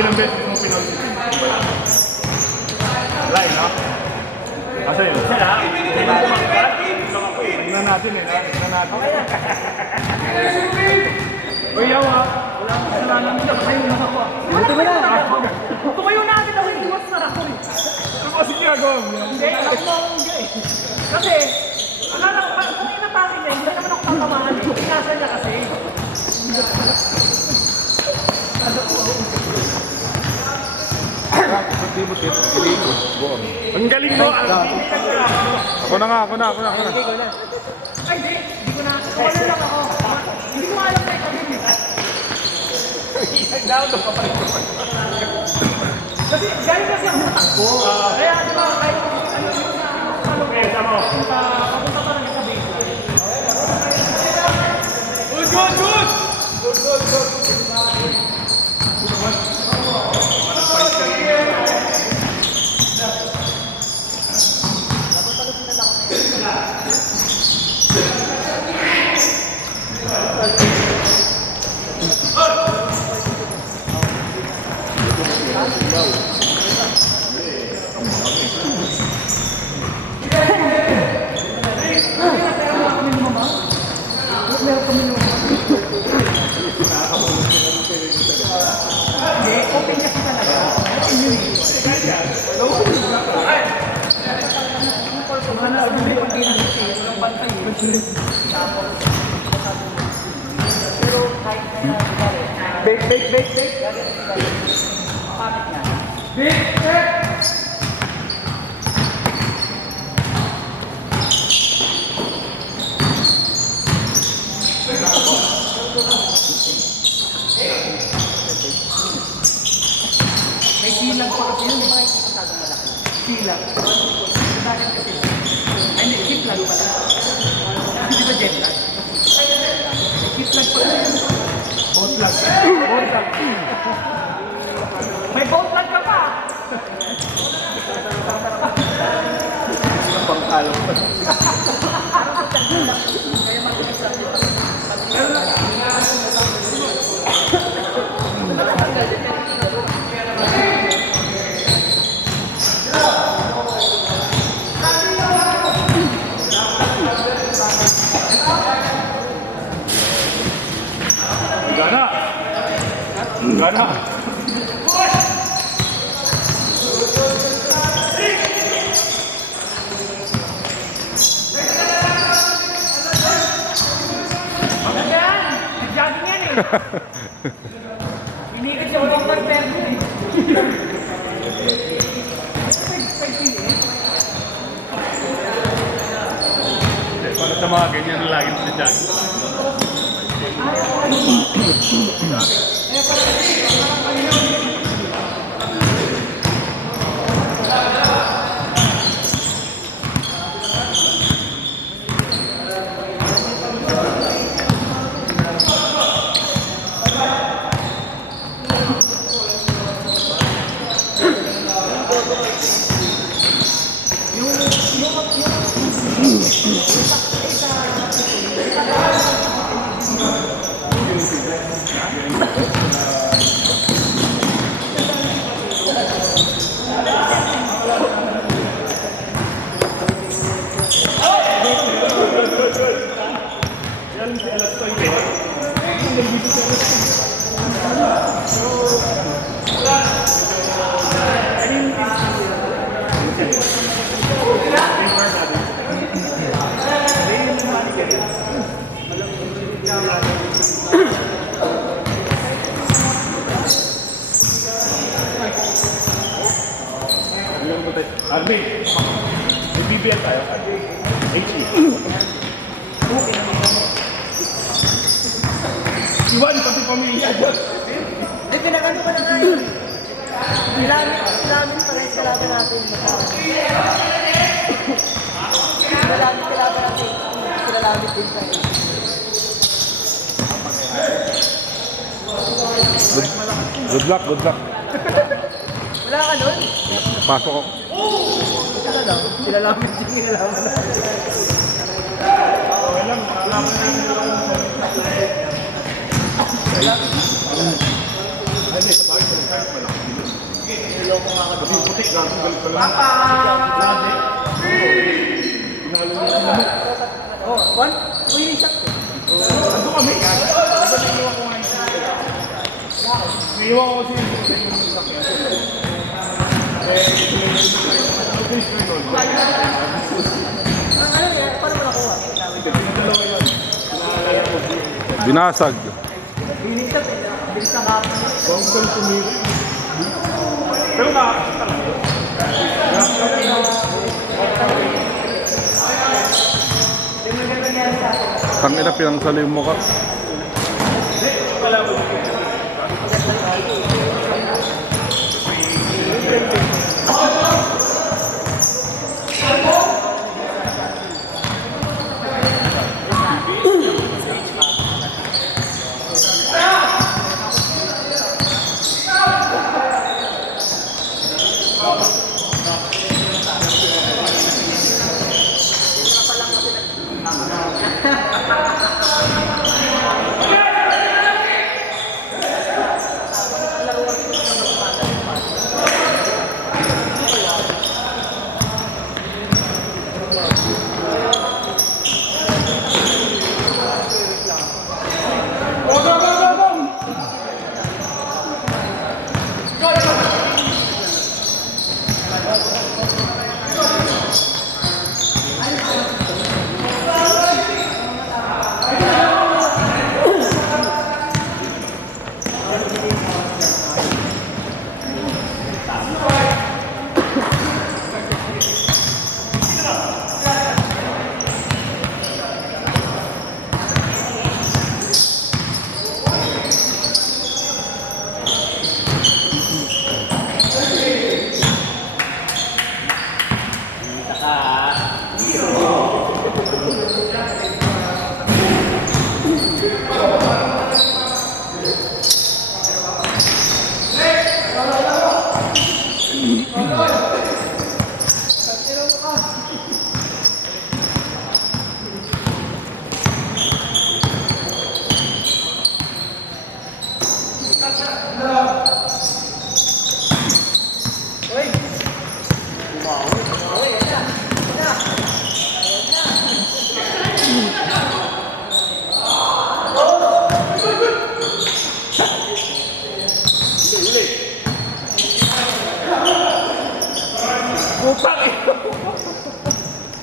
ilang beses mo pinag... Wala eh, no? Kasi yun. Siya na, hindi mo kumangkat. Tignan natin eh, tignan natin. Okay na. Uy, yaw ha. Wala akong kasalanan mo. Tumayo na ako. Tumayo na agad ako. Hindi mas narako eh. Ano ba si Tiago? Hindi, alam mo akong hindi eh. Kasi, akala ko, kung inatake niya, hindi naman ako tatamaan eh. Pinasa niya kasi. Ang galing mo! Ako na nga. Ay, hindi ko na. Wala lang ako. Hindi ko alam na ito. Kasi galing kasi ang utak ko. Kaya di ba, kahit ano kesa mo? Papunta pa lang sa baseline. Good! May silang pa kasi yun. Silang. Ay, keep lang pala. Hindi ba jet lag? Keep lang pala. Boat lag. May boat lag ka pa! Pangkalo pa. Gana! Maganda yan! Nag-jogging yan eh! Inigit siya walang pag-perno eh! Para sa mga ganyan na lagi sa jogging. Armin, may BBL tayo. HE. Iwan, pati pamilya dyan. Hindi, pinagano pa na tayo. Ilamin pa rin sa laban natin. Ilamin sa laban natin. Sila lamin din tayo. Good luck. Wala ka nun? Pasok ako. Sila lang. Sila lamin din nilalaman natin. Okay lang, malaman namin lang. Ay, may sabay. Oh, one? Winning shot. Ando kami. Naiwan ko kasi Ano yan? Paano mo nakuha? Binasag. Winning shot eh. Bilis na kapon. pero na Tangina, pinangsalo yung mukha.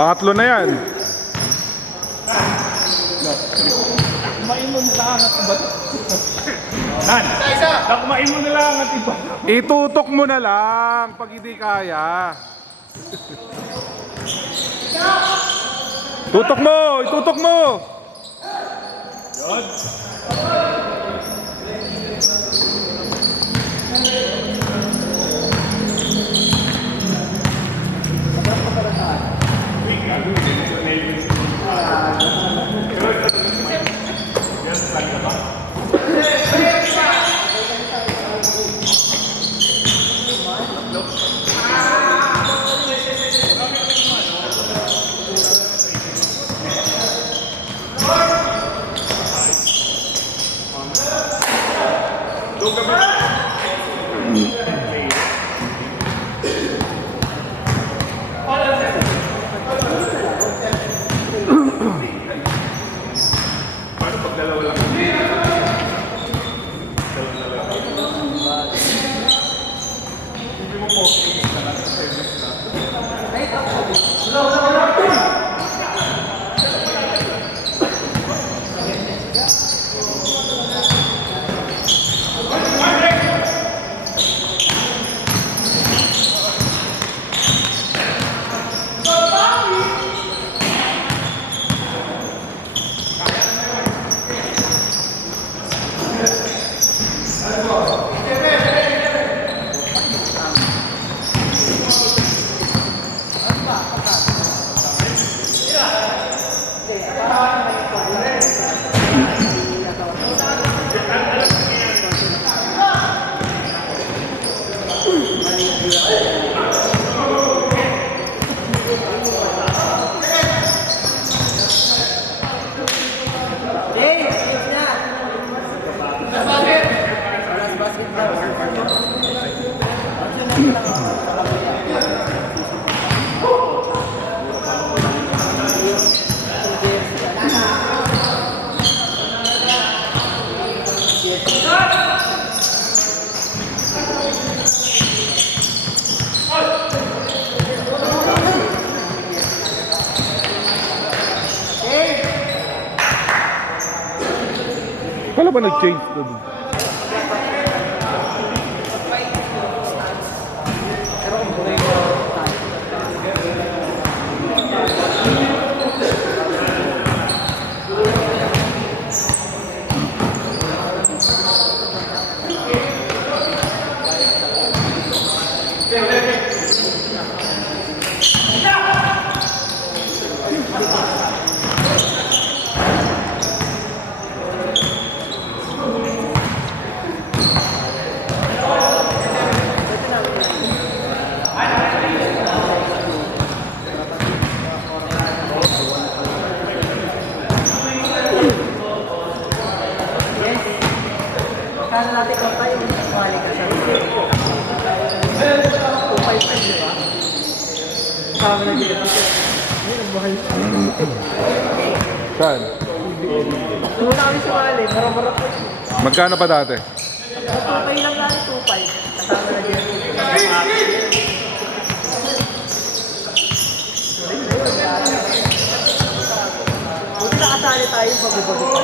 Pangatlo na yan. kumain mo na lang at iba. Nan, kumain mo na lang at iba. Itutok mo na lang pag hindi kaya. Tutok mo! Itutok mo! Yun. Bakit? Kailan ba nag-change to? Kaya natin kung tayo sumali ka sa 255, di ba? Kami na dito. Ayun, ang buhay. Saan? Doon na kami sumali, marap-marap po. Magkano pa dati? Okay lang natin 2.5. Kasama na dito. Buti nakasali tayo bago-bago pa.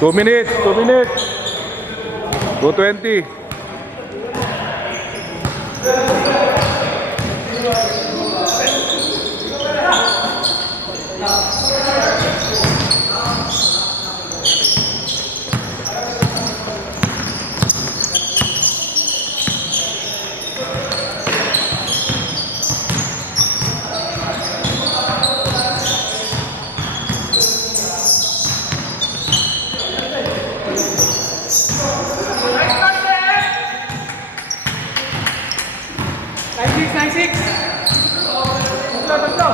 2 minutes, 2 minutes. 2:20. Nine six. Tatlo.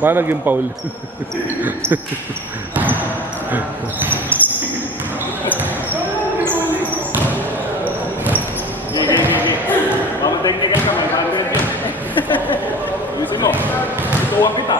Paano naging foul? Technical ka, 100. Ayusin mo. Tuwang kita.